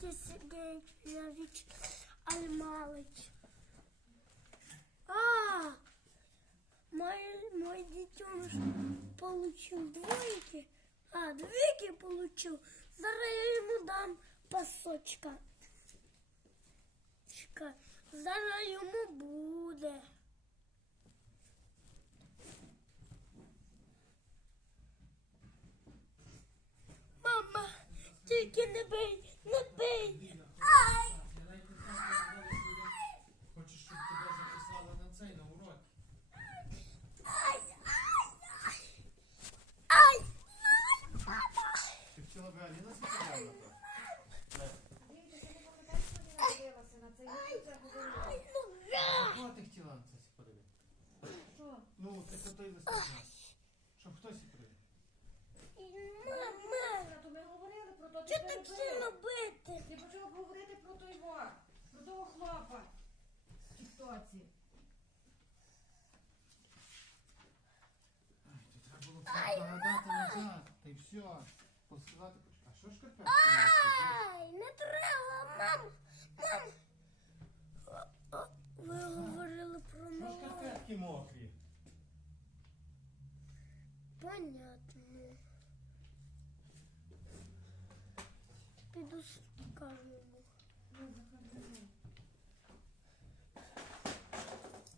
Сергей Юрьевич Альмалыч. А, мой, мой детеныш получил двойки, а, двойки получил. Зараз я ему дам пасочка. Зараз йому буде. Мама, тільки не бий, не бий. Ай! Хочеш, щоб тебе записали на цей на уроки? Ай! Ай! Ай! Ай! Мама! Ти би Аліна записала на то? Ай, нога! Кого ти хотіла на це подивитися? Що? Ну, ти по той листок. Щоб хтось і. Мама! То ми говорили про то, Чого так сильно бити? Ти почав говорити про той вор, про того хлопа в тіктоці. Ай, то треба було нагадати назад. Та й все. Посказати, а що ж шкарпетки? Ай, не треба, мам! Мам! Ви говорили про Що мене. шкарпетки мокрі? Понятно. Піду скажу йому.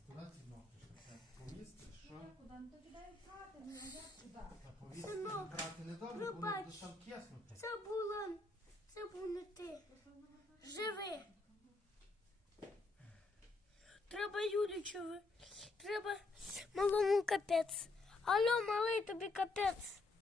Куди ці мокрі шкарпетки? Повісти, що? Куди? Ну то дай в хату, ну а як куди? Та повісти Синок, брати не пробач. Це було, це був не ти. Живи. Треба Юлічові. Треба малому капець. Алло, малий тобі капець.